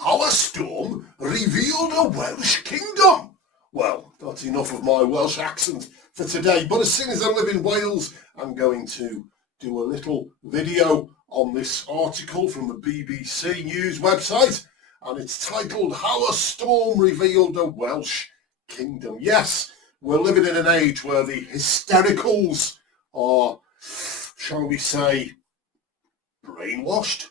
How a storm revealed a Welsh kingdom. Well, that's enough of my Welsh accent for today, but as soon as I live in Wales, I'm going to do a little video on this article from the BBC News website, and it's titled How a Storm Revealed a Welsh Kingdom. Yes, we're living in an age where the hystericals are, shall we say, brainwashed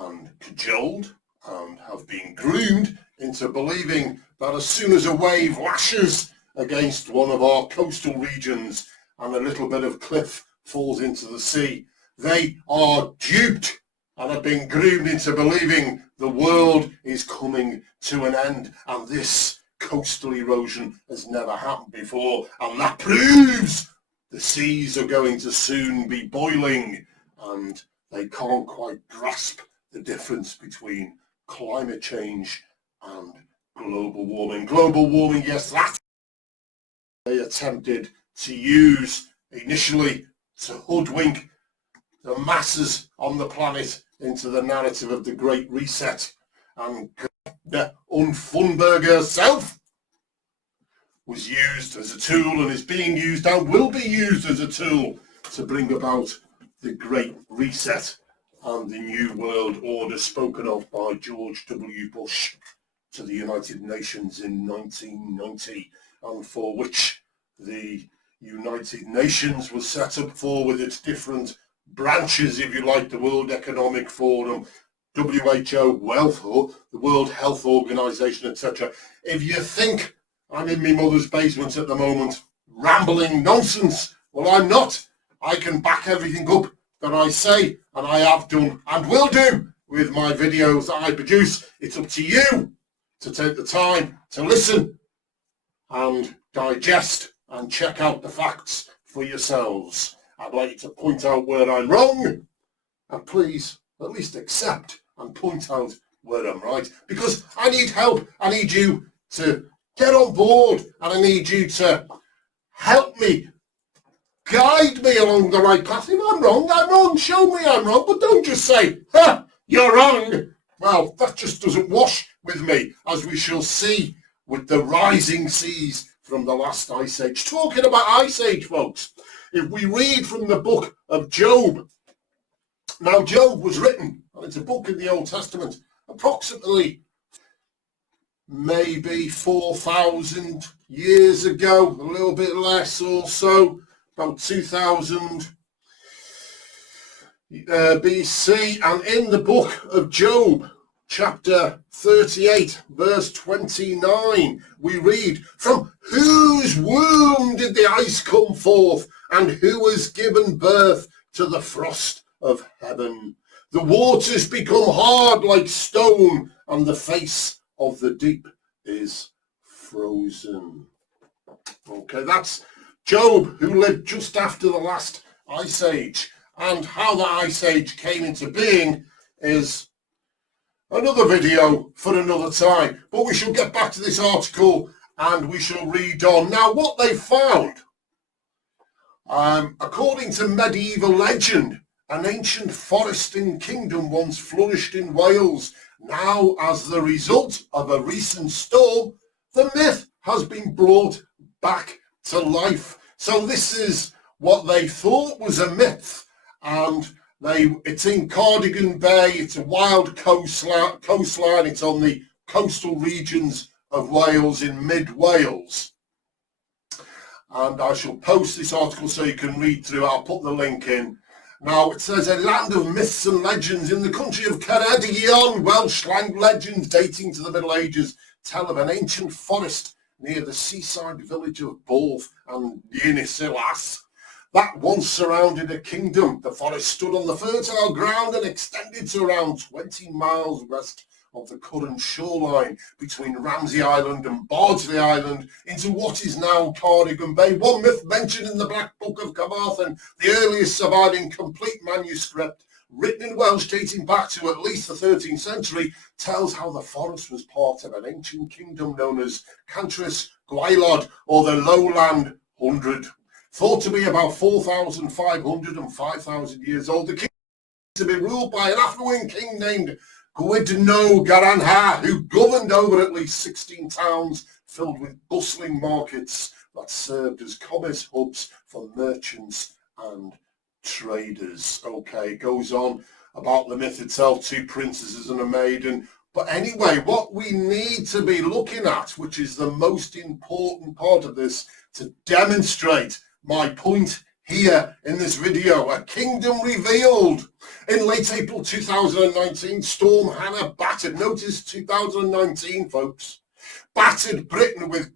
and cajoled and have been groomed into believing that as soon as a wave lashes against one of our coastal regions and a little bit of cliff falls into the sea, they are duped and have been groomed into believing the world is coming to an end, and this coastal erosion has never happened before, and that proves the seas are going to soon be boiling, and they can't quite grasp the difference between climate change and global warming. Global warming, yes, that they attempted to use initially to hoodwink the masses on the planet into the narrative of the Great Reset, and the Unfunberg herself was used as a tool and is being used and will be used as a tool to bring about the Great Reset and the New World Order spoken of by George W. Bush to the United Nations in 1990, and for which the United Nations was set up for, with its different branches, if you like, the World Economic Forum, WHO, the World Health Organization, etc. If you think I'm in my mother's basement at the moment rambling nonsense, well, I'm not. I can back everything up that I say, and I have done and will do with my videos that I produce. It's up to you to take the time to listen and digest and check out the facts for yourselves. I'd like you to point out where I'm wrong, and please at least accept and point out where I'm right, because I need help. I need you to get on board, and I need you to help me, guide me along the right path. If I'm wrong, show me I'm wrong, but don't just say, ha, you're wrong. Well, that just doesn't wash with me, as we shall see with the rising seas from the last ice age. Talking about ice age, folks, if we read from the book of Job, now Job was written, and it's a book in the Old Testament, approximately maybe 4,000 years ago, a little bit less or so, about 2000 BC, and in the book of Job, chapter 38, verse 29, we read, "From whose womb did the ice come forth, and who has given birth to the frost of heaven? The waters become hard like stone, and the face of the deep is frozen." Okay, that's Job, who lived just after the last ice age. And how the ice age came into being is another video for another time. But we shall get back to this article and we shall read on. Now, what they found, according to medieval legend, an ancient foresting kingdom once flourished in Wales. Now, as the result of a recent storm, the myth has been brought back to life. So this is what they thought was a myth, and it's in Cardigan Bay. It's a wild coastline. It's on the coastal regions of Wales, in mid-Wales. And I shall post this article so you can read through. I'll put the link in. Now, it says, a land of myths and legends in the country of Ceredigion. Welsh legends dating to the Middle Ages tell of an ancient forest near the seaside village of Borth and Ynys that once surrounded a kingdom. The forest stood on the fertile ground and extended to around 20 miles west of the current shoreline between Ramsey Island and Bardsley Island into what is now Cardigan Bay. One myth mentioned in the Black Book of Carmarthen, the earliest surviving complete manuscript written in Welsh dating back to at least the 13th century, tells how the forest was part of an ancient kingdom known as Cantris Gwaelod, or the Lowland 100, thought to be about 4,500 and 5,000 years old. The kingdom to be ruled by an affluent king named Gwydno Garanha, who governed over at least 16 towns filled with bustling markets that served as commerce hubs for merchants and traders. Okay, it goes on about the myth itself, two princesses and a maiden. But anyway, what we need to be looking at, which is the most important part of this, to demonstrate my point here in this video, a kingdom revealed. In late April 2019, Storm Hannah battered, notice 2019 folks, battered Britain with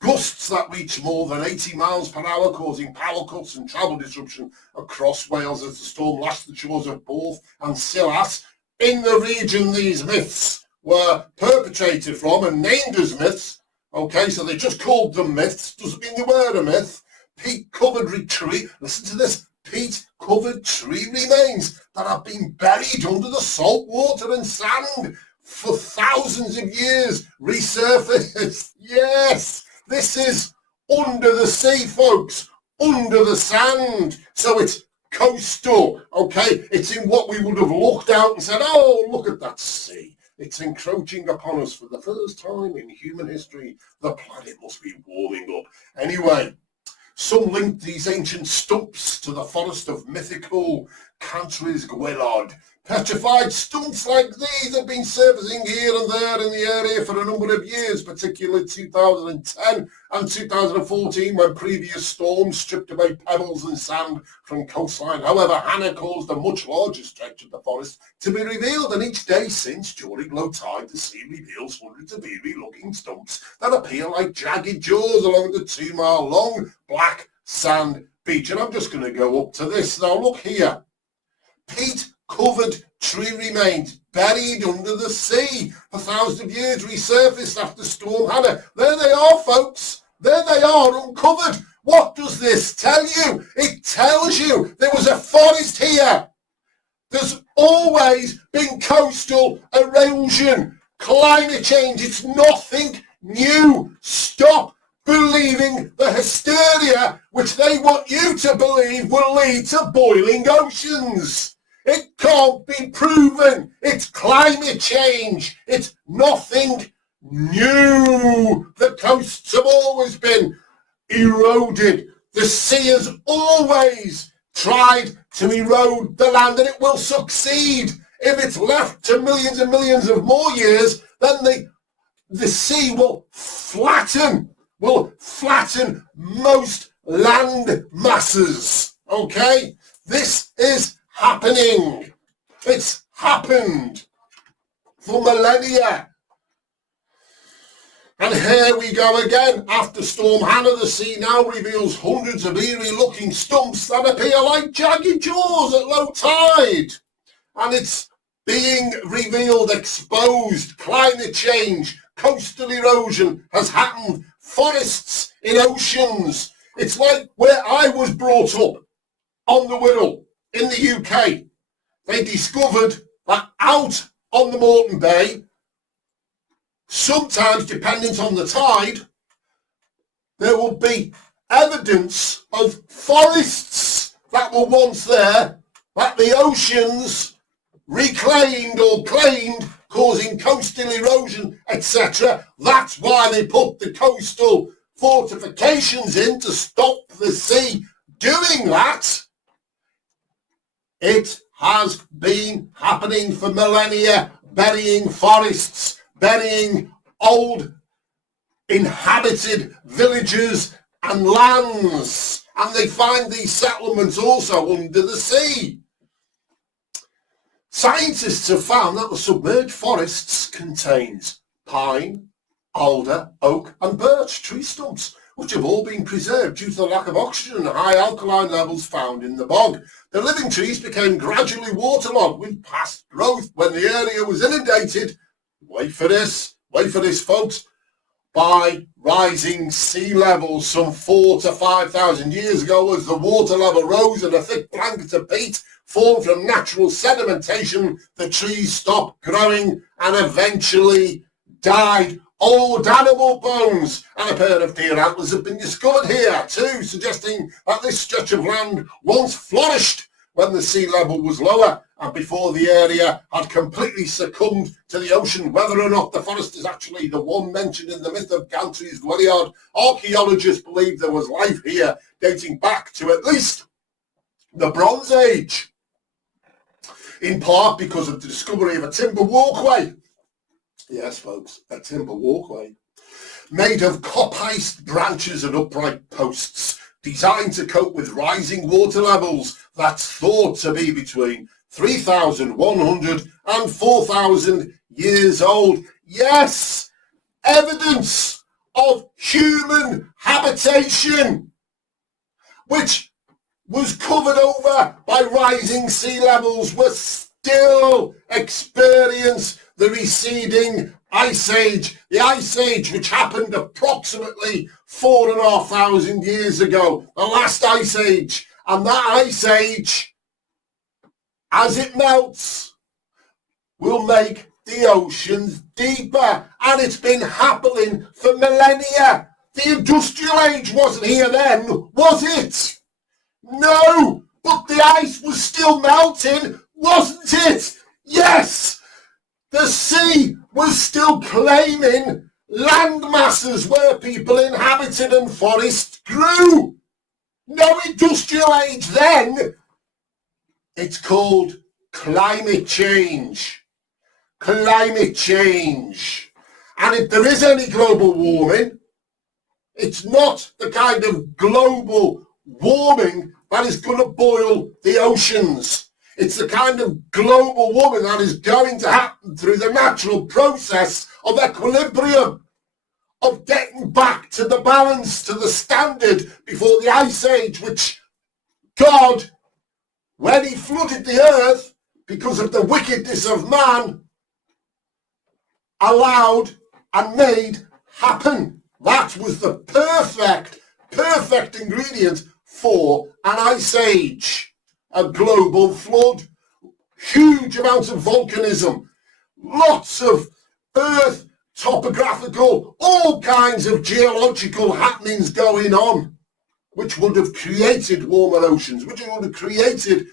gusts that reached more than 80 miles per hour, causing power cuts and travel disruption across Wales as the storm lashed the shores of Borth and Syllas. In the region these myths were perpetrated from and named as myths. Okay, so they just called them myths. Doesn't mean they were a myth. Peat-covered tree, listen to this, peat-covered tree remains that have been buried under the salt water and sand for thousands of years resurfaced. Yes, this is under the sea, folks, under the sand. So it's coastal, okay? It's in what we would have looked out and said, oh, look at that sea. It's encroaching upon us for the first time in human history. The planet must be warming up. Anyway, some linked these ancient stumps to the forest of mythical Cantre's Gwylod. Petrified stumps like these have been surfacing here and there in the area for a number of years, particularly 2010 and 2014 when previous storms stripped away pebbles and sand from coastline. However, Hannah caused a much larger stretch of the forest to be revealed, and each day since, during low tide, the sea reveals hundreds of eerie-looking stumps that appear like jagged jaws along the 2-mile-long black sand beach. And I'm just going to go up to this. Now look here. Peat-covered tree remains buried under the sea for thousands of years, resurfaced after Storm Hannah. There they are, folks. There they are, uncovered. What does this tell you? It tells you there was a forest here. There's always been coastal erosion, climate change. It's nothing new. Stop believing the hysteria which they want you to believe will lead to boiling oceans. It can't be proven. It's climate change. It's nothing new. The coasts have always been eroded. The sea has always tried to erode the land, and it will succeed. If it's left to millions and millions of more years, then the sea will flatten most land masses. Okay? This is happening. It's happened for millennia. And here we go again. After Storm Hannah, the sea now reveals hundreds of eerie-looking stumps that appear like jagged jaws at low tide. And it's being revealed, exposed. Climate change, coastal erosion has happened. Forests in oceans. It's like where I was brought up on the Wirral in the UK. They discovered that out on the Moreton Bay, sometimes dependent on the tide, there will be evidence of forests that were once there that the oceans reclaimed or claimed, causing coastal erosion, etc. That's why they put the coastal fortifications in to stop the sea doing that. It has been happening for millennia, burying forests, burying old inhabited villages and lands. And they find these settlements also under the sea. Scientists have found that the submerged forests contains pine, alder, oak and birch tree stumps, which have all been preserved due to the lack of oxygen and high alkaline levels found in the bog. The living trees became gradually waterlogged with past growth when the area was inundated, wait for this folks, by rising sea levels some 4,000 to 5,000 years ago. As the water level rose and a thick blanket of peat formed from natural sedimentation, the trees stopped growing and eventually died. Old animal bones and a pair of deer antlers have been discovered here too, suggesting that this stretch of land once flourished when the sea level was lower and before the area had completely succumbed to the ocean. Whether or not the forest is actually the one mentioned in the myth of Gantry's Dwelliard, archaeologists believe there was life here dating back to at least the Bronze Age, in part because of the discovery of a timber walkway. Yes, folks, a timber walkway made of copiced branches and upright posts, designed to cope with rising water levels that's thought to be between 3,100 and 4,000 years old. Yes, evidence of human habitation, which was covered over by rising sea levels, will still experience the receding Ice Age. The Ice Age, which happened approximately 4,500 years ago, the last Ice Age. And that Ice Age, as it melts, will make the oceans deeper. And it's been happening for millennia. The Industrial Age wasn't here then, was it? No, but the ice was still melting, wasn't it? Yes, the sea was still claiming land masses where people inhabited and forests grew. No Industrial Age then. It's called climate change. Climate change. And if there is any global warming, it's not the kind of global warming that is going to boil the oceans. It's the kind of global warming that is going to happen through the natural process of equilibrium, of getting back to the balance, to the standard before the Ice Age, which God, when he flooded the earth because of the wickedness of man, allowed and made happen. That was the perfect ingredient for an Ice Age, a global flood, huge amounts of volcanism, lots of earth topographical, all kinds of geological happenings going on, which would have created warmer oceans, which would have created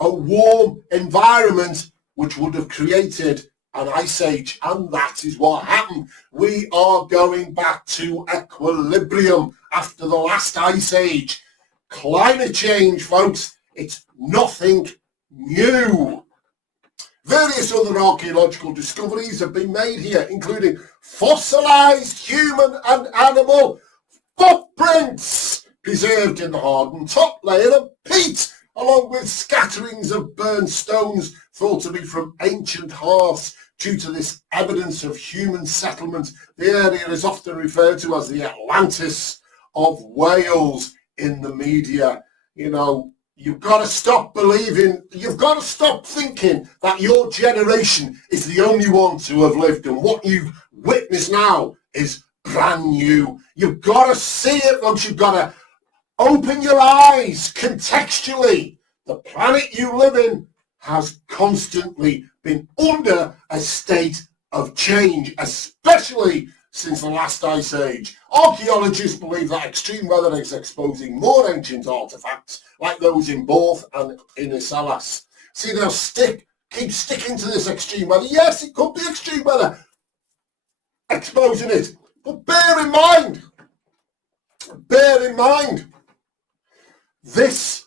a warm environment, which would have created an Ice Age. And that is what happened. We are going back to equilibrium after the last Ice Age. Climate change, folks, it's nothing new. Various other archaeological discoveries have been made here, including fossilized human and animal footprints preserved in the hardened top layer of peat, along with scatterings of burned stones thought to be from ancient hearths. Due to this evidence of human settlement, the area is often referred to as the Atlantis of Wales in the media. You know, you've got to stop believing, you've got to stop thinking that your generation is the only one to have lived, and what you've witnessed now is brand new. You've got to see it, folks. You've got to open your eyes contextually. The planet you live in has constantly been under a state of change, especially since the last Ice Age. Archaeologists believe that extreme weather is exposing more ancient artifacts like those in Borth and in Isallas. See, they'll keep sticking to this extreme weather. Yes, it could be extreme weather exposing it, but bear in mind, this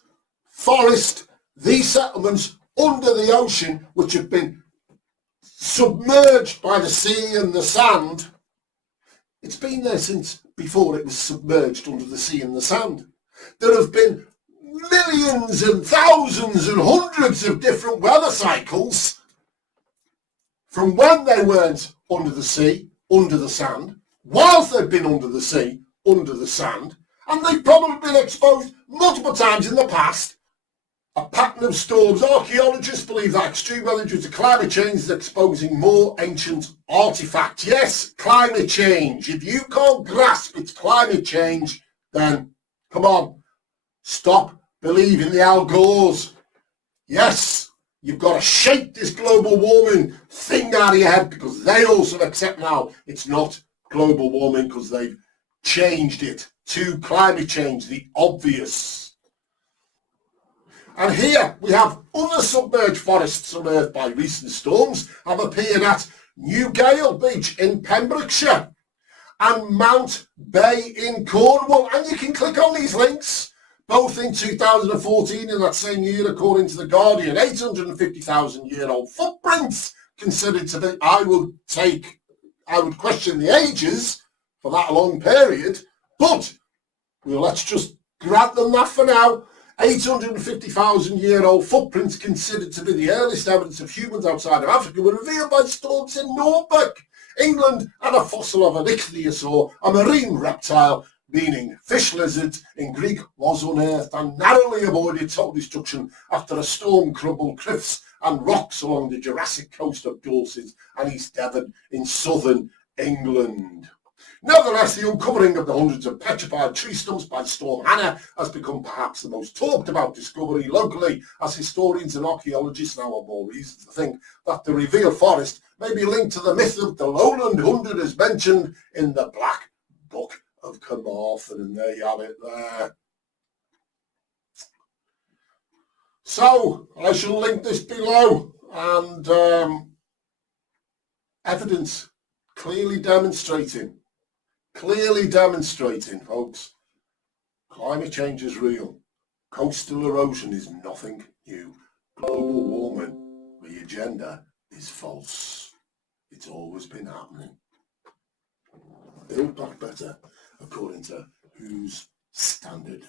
forest, these settlements under the ocean, which have been submerged by the sea and the sand, it's been there since before it was submerged under the sea and the sand. There have been millions and thousands and hundreds of different weather cycles from when they weren't under the sea, under the sand, whilst they've been under the sea, under the sand, and they've probably been exposed multiple times in the past. A pattern of storms. Archaeologists believe that extreme weather due to climate change is exposing more ancient artifacts. Yes, climate change. If you can't grasp it's climate change, then come on, stop believing the Al Gores. Yes, you've got to shake this global warming thing out of your head, because they also accept now it's not global warming because they've changed it to climate change, the obvious. And here we have other submerged forests unearthed by recent storms have appeared at Newgale Beach in Pembrokeshire and Mount Bay in Cornwall. And you can click on these links, both in 2014 in that same year, according to The Guardian. 850,000-year-old footprints considered to be, I would question the ages for that long period, but let's just grant them that for now. 850,000-year-old footprints considered to be the earliest evidence of humans outside of Africa were revealed by storms in Norfolk, England, and a fossil of an ichthyosaur, a marine reptile, meaning fish lizard in Greek, was unearthed and narrowly avoided total destruction after a storm crumbled cliffs and rocks along the Jurassic coast of Dorset and East Devon in southern England. Nevertheless, the uncovering of the hundreds of petrified tree stumps by Storm Hannah has become perhaps the most talked about discovery locally, as historians and archaeologists now have more reason to think that the revealed forest may be linked to the myth of the Lowland Hundred as mentioned in the Black Book of Carmarthen. And there you have it there. So I shall link this below, and evidence clearly demonstrating, folks, climate change is real. Coastal erosion is nothing new. Global warming, the agenda is false. It's always been happening. Build back better, according to whose standard?